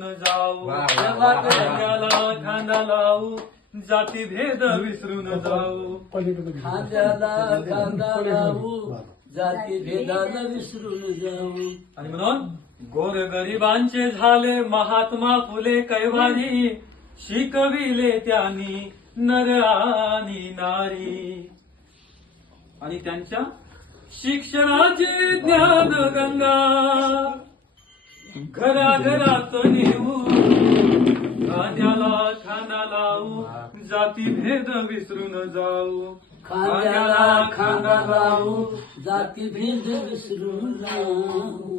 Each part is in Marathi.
जाऊ जगात रंगाला खांदा लावू जाती भेद विसरून जाऊ खांद्याला खांदा लावू जाती भेदाला विसरून जाऊ. आणि म्हणून गोरगरिबांचे झाले महात्मा फुले कैवारी शिकविले त्यांनी नर आणि नारी. आणि त्यांच्या शिक्षणाची ज्ञान गंगा घराघरात नेऊ खांद्याला खांदा लावू जाती भेद विसरून जाऊ. खांद्याला खांदा लावू जाती भेद विसरून जाऊ.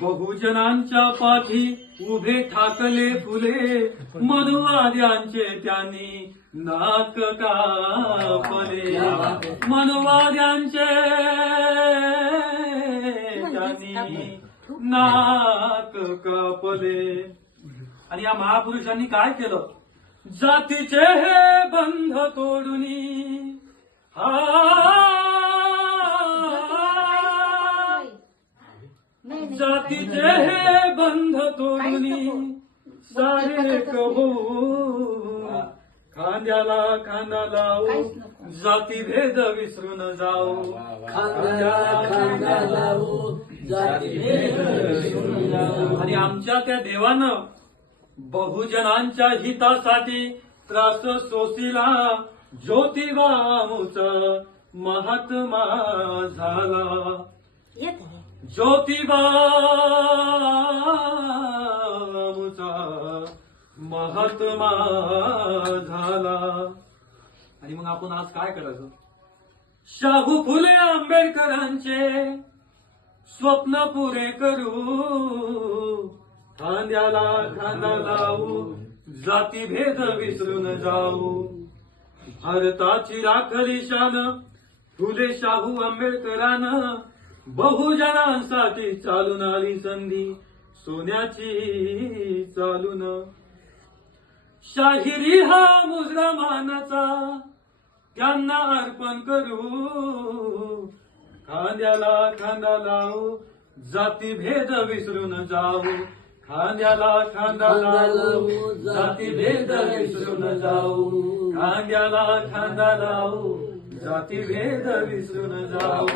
बहुजनांच्या पाठी उभे ठाकले फुले मनुवाद्यांचे त्यांनी नाक कापले. मनुवाद्यांचे त्यांनी नाक कापले. आणि या महापुरुषांनी काय केलं? जातीचे हे बंध तोडून जातीचे हे बंध तोडून सारे कबू खांद्याला खांदा लावू जाती भेद विसरून जाऊ. खांद्याला खांदा लावू जाती भेद विसरून जाऊ. आणि आमच्या त्या देवानं बहुजनांच्या हितासाठी त्रास सोसिला ज्योतिबामुच महात्मा झाला. ज्योतिबामुचा महात्मा झाला. आणि मग आपण आज काय करायचं? शाहू फुले आंबेडकरांचे स्वप्न पुरे करू खांद्याला खांदा लावू जाती भेद विसरून जाऊ. भारताची राखली शान फुले शाहू आंबेडकरानं बहुजनांसाठी चालून आली संधी सोन्याची चालून. शाहिरी हा मुजरा मानाचा त्यांना अर्पण करू खांद्याला खांदा लावू जाती भेद विसरून जाऊ. खांद्याला खांदा लावू जाती भेद विसरून जाऊ. खांद्याला खांदा लावू जाती भेद विसरून जाऊ.